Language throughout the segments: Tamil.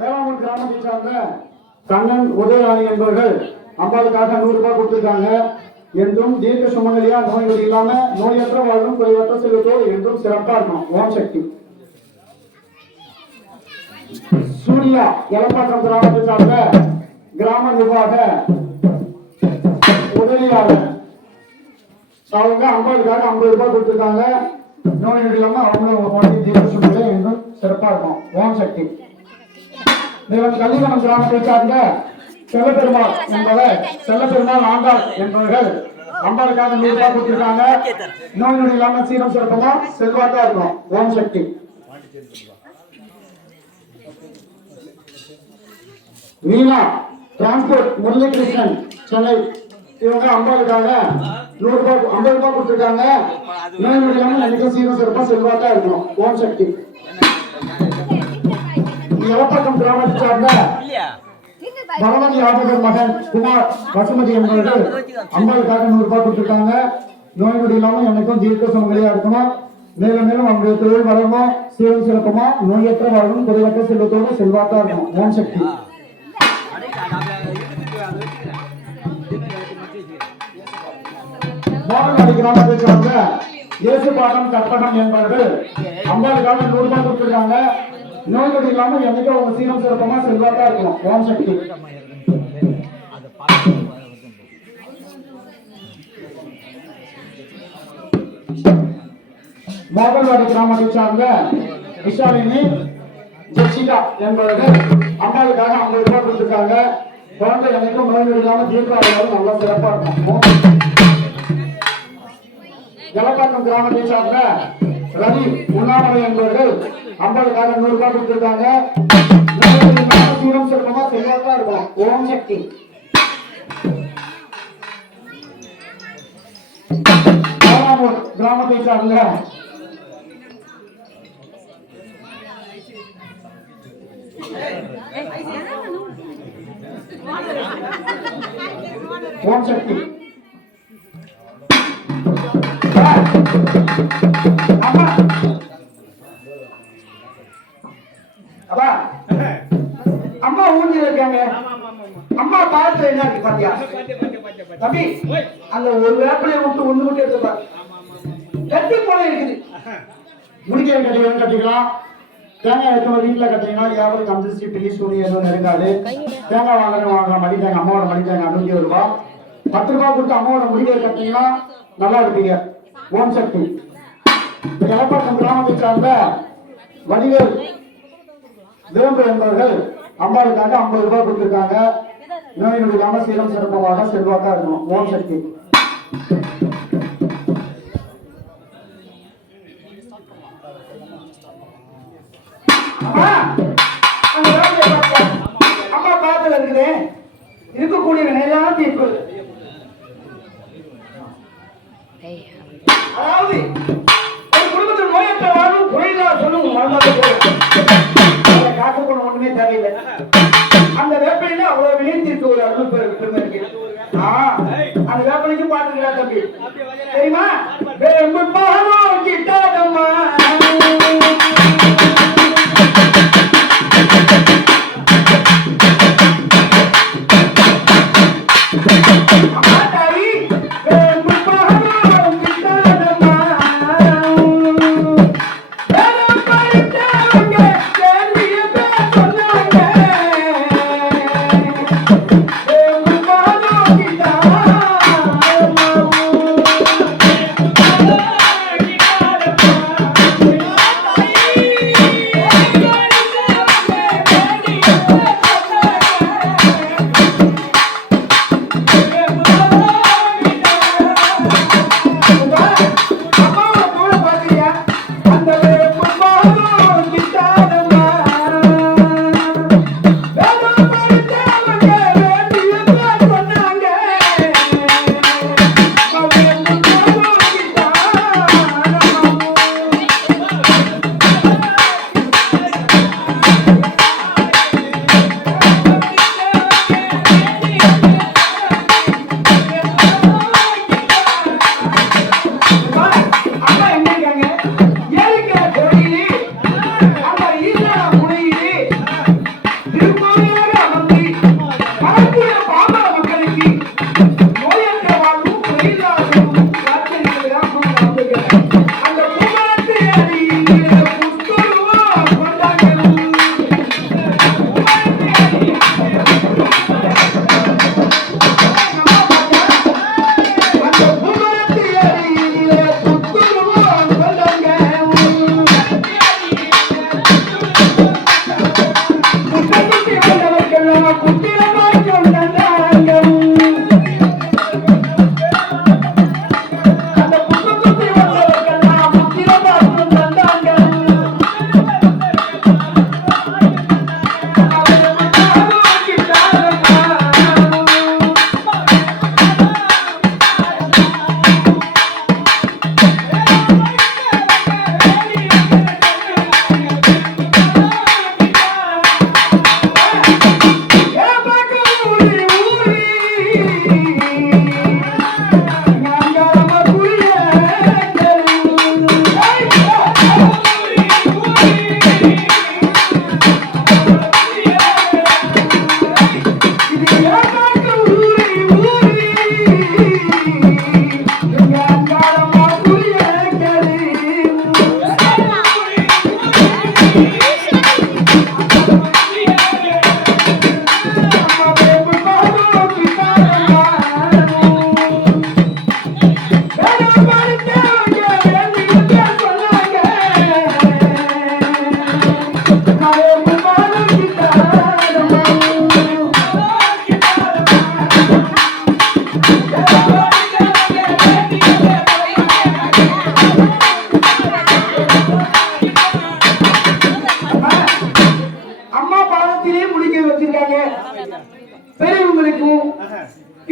வேளாங்கல் கிராமத்தை சார்ந்த கண்ணன் உதயராணி என்பவர்கள் அம்பாளுக்காக 100 ரூபாய் கொடுத்திருக்காங்க. என்றும் தீர்க்க சுமங்கலியா நோய்கள் இல்லாம நோயற்ற வாழும் குறைவற்ற செல்வத்தோடு என்றும் சிறப்பா இருக்கணும். ஓம் சக்தி. சூர்யா எலப்பாக்கம் கிராமத்தை சார்ந்த கிராம நிர்வாக உதவியாளர் அவங்க அம்பாளுக்காக 50 ரூபாய் கொடுத்திருக்காங்க. நோய் இல்லாம அவங்களும் தீர்க்க சுமங்கலியா என்றும் சிறப்பா இருக்கும். ஓம் சக்தி. கள்ளிவனம் கிராமத்தை சார்ந்த செல்லப்பெருமாள் என்பவர் செல்லப்பெருமாள் ஆண்டாள் என்பவர்கள் அம்பாளுக்காக 100 ரூபாய் கொடுத்திருக்காங்க. நோய் நொடி இல்லாம சீரம் சிறப்பமா செல்வாக்கா இருக்கும். ஓம் சக்தி. மீனா டிரான்ஸ்போர்ட் முரளிகிருஷ்ணன் சென்னை இவங்க அம்பாளுக்காக 100 ரூபாய் 50 ரூபாய் கொடுத்திருக்காங்க. நோய் நொடி இல்லாம எனக்கு சீரம் சிறப்பா செல்வாக்கா இருக்கணும். ஓம் சக்தி. எலப்பாக்கம் கிராமத்தை சார்ந்த பகவதி ஆதிகர் மகன் குமார் பசுமதி என்பவர்கள் அம்பாளுக்காக 100 ரூபாய் கொடுத்திருக்காங்க. நோய் நொடி இல்லாம எனக்கும் தீர்க்க சுமங்கலியா இருக்கணும். மேலும் மேலும் அவங்களுடைய தொழில் வளரணும். சீரும் சிறப்புமா நோயற்ற வாழும் குறைவற்ற செல்வத்தோடு செல்வாக்கா இருக்கணும். ஓம் சக்தி. மோகன்வாடி கிராமத்தை சார்ந்த இயேசுபாடம் கற்பகம் என்பவர்கள் அம்பாளுக்காக 100 ரூபாய் கொடுத்திருக்காங்க. நோய் நொடி இல்லாம என்னைக்கு அவங்க சீரம் சிறப்பமா செல்வாக்கா இருக்கணும். ஓம் சக்தி. மோகன்வாடி கிராமத்தை சார்ந்த விஷாலினி ஜெசிகா என்பவர்கள் அம்பாளுக்காக 50 ரூபாய் கொடுத்திருக்காங்க. குழந்தை என்னைக்கும் நோய் நொடி இல்லாம தீர்க்காவது நல்லா சிறப்பா இருக்கும். ஜலப்பாக்கம் கிராமத்தை சார்ந்த ரவி உண்ணாமலை என்பவர்கள் அம்பாளுக்காக 100 ரூபாய் கொடுத்திருக்காங்க. சீரம் சிறப்பமா செல்வாக்கா இருக்கும். ஓம் சக்தி. கிராமத்தை சார்ந்த ஓம் சக்தி. அம்மா ஊஞ்சி இருக்காங்க. அம்மா பாத்து என்ன இருக்கு பாத்தியா தம்பி? அந்த ஒரு வேப்பிலையை விட்டு ஒண்ணு மட்டும் எடுத்துப்பா. கட்டி போல இருக்குது. முடிக்க கட்டிக்கலாம். தேங்காய் எடுத்து வீட்டுல கட்டிங்கன்னா யாரும் கம்பிச்சு பிள்ளி சூனி எதுவும் நெருங்காது. தேங்காய் வாங்கலாம். மடி தேங்காய் அம்மாவோட மடி தேங்காய் 120 ரூபாய். 10 ரூபாய் கொடுத்து அம்மாவோட முடிவை கட்டிங்கன்னா நல்லா இருப்பீங்க. ஓம் சக்தி. எலப்பாக்கம் கிராமத்தை சார்ந்த வடிவேல் வேம்பு என்பவர்கள் அம்பாளுக்காக 50 ரூபாய் கொடுத்திருக்காங்க. நோய் நொடி இல்லாம சீரம் சிறப்பமாக செல்வாக்கா இருக்கணும். ஓம் சக்தி. அம்மா பாத்துல இருக்குது இருக்கக்கூடிய வினையெல்லாம் தீர்ப்பு. அதாவது ஒரு குடும்பத்தில் நோயற்ற வாழும் குறையில்லா சொல்லும் காக்கணும் ஒண்ணுமே தேவையில்லை. அந்த வேப்பனையில அவ்வளவு விளைந்திருக்கு. ஒரு அருள் பெருமை இருக்கு. அந்த வேப்பனைக்கு பாத்துக்கிறா தம்பி தெரியுமா? வேம்பு பாலோ கிட்டாதம்மா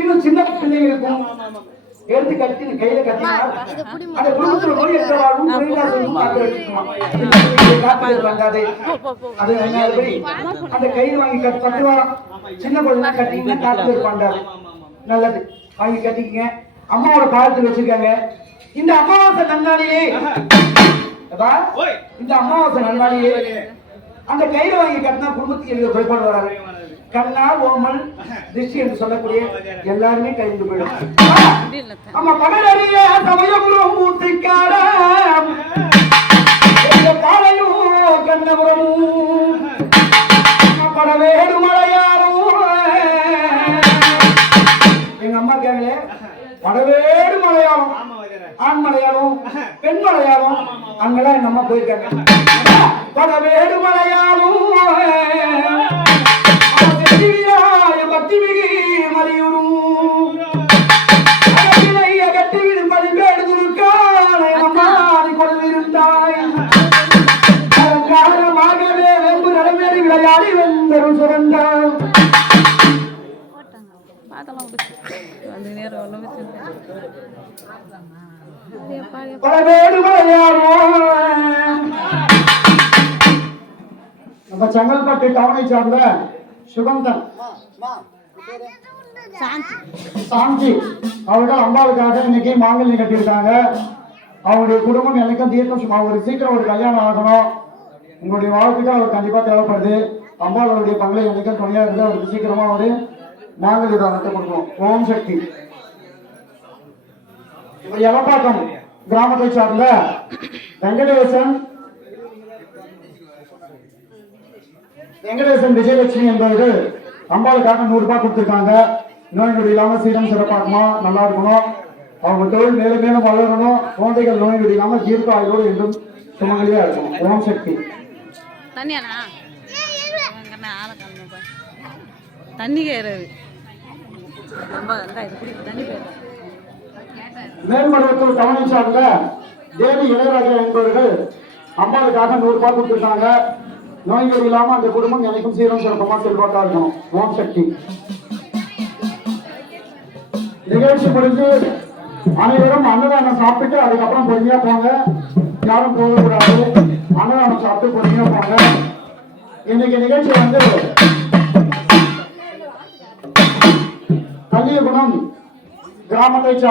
இன்னும் சின்ன பிள்ளைங்களுக்கும் எடுத்து கட்டி கையில கட்டினா அந்த குடும்பத்துல நோய் இருக்கிறவாரும் காத்து வச்சுக்குமா அது அந்த கையில் வாங்கி கட்டுவாராம். சின்ன குழந்தை கட்டிங்கன்னா காத்து இருப்பாண்டாரு. நல்லது, வாங்கி கட்டிக்கங்க. அம்மாவோட பாதத்தில் வச்சிருக்காங்க. இந்த அமாவாசை நன்னாளிலே இந்த அமாவாசை நன்னாளிலே அந்த கையில வாங்கி கட்டினா குடும்பத்துக்கு எந்த குறைபாடு வராது. கண்ணா ஓமல் திருஷ்டி என்று சொல்லக்கூடிய எல்லாருமே கைந்து போயிடும். நம்ம பகலறிய சமயபுரம் மூர்த்திக்கார காலையும் கண்ணபுரமும் படவேடு மலையாரும் எங்க அம்மா கேங்களே படவேடு மலையாளம், ஆண் மலையாளம், பெண் மலையாளம், அங்கெல்லாம் எங்க அம்மா போயிருக்காங்க. படவேடு மலையாளம் பக்தி மிகு மலையூரும் கட்டி விடும் பதிவேடு துருக்கானை அம்மாடி கொண்டிருந்தாய். காரணமாகவே வெம்பு நடமேறி விளையாடி வெந்தரும் சுரந்தாள். படவேடு மலையாளம் நம்ம செங்கல்பட்டு டவுனை சார்ந்த சுகந்தன் சாந்தி அவர்கள் அம்பாவுக்காக இன்னைக்கு மாங்கல்யம் கட்டியிருக்காங்க. அவங்களுடைய குடும்பம் எனக்கும் தீர்க்கம். அவர் சீக்கிரம் ஒரு கல்யாணம் ஆகணும். உங்களுடைய வாழ்க்கைக்கு அவர் கண்டிப்பா தேவைப்படுது. அம்பாளுடைய பங்களை எனக்கும் துணையா இருந்து அவருக்கு சீக்கிரமா ஒரு மாங்கல்ய தானத்தை கொடுக்கணும். ஓம் சக்தி. எலப்பாக்கம் கிராமத்தை சார்ந்த வெங்கடேசன் விஜயலட்சுமி என்பவர்கள் அம்பாளுக்காக 100 ரூபாய் கொடுத்திருக்காங்க. நோய் நொடி இல்லாம சீரம் சிறப்பாகுமா, நல்லா இருக்கணும், அவங்க தொழில் மேலும் மேலும் வளரணும், குழந்தைகள் நோய் நொடி இல்லாம தீர்க்க ஆயுளோடு என்றும் சுமங்கலியா இருக்கணும். ஓம் சக்தி. மேல்மருவத்தூர் கவனி சார்ந்த தேவி இளையராஜா என்பவர்கள் அம்பாளுக்காக 100 ரூபாய் கொடுத்திருக்காங்க. நோய்கள் இல்லாம அந்த குடும்பம் எனக்கும் சீரம் சிறப்பமா செல்வாக்கா இருக்கணும். ஓம் சக்தி. நிகழ்ச்சி முடிஞ்சு அனைவரும் அன்னதானம் சாப்பிட்டு அதுக்கப்புறம் பொறுமையா போங்க. யாரும் போகக்கூடாது. அன்னதானம் சாப்பிட்டு பொறுமையா போங்க. இன்னைக்கு நிகழ்ச்சி வந்து கலியகுணம் கிராமத்தை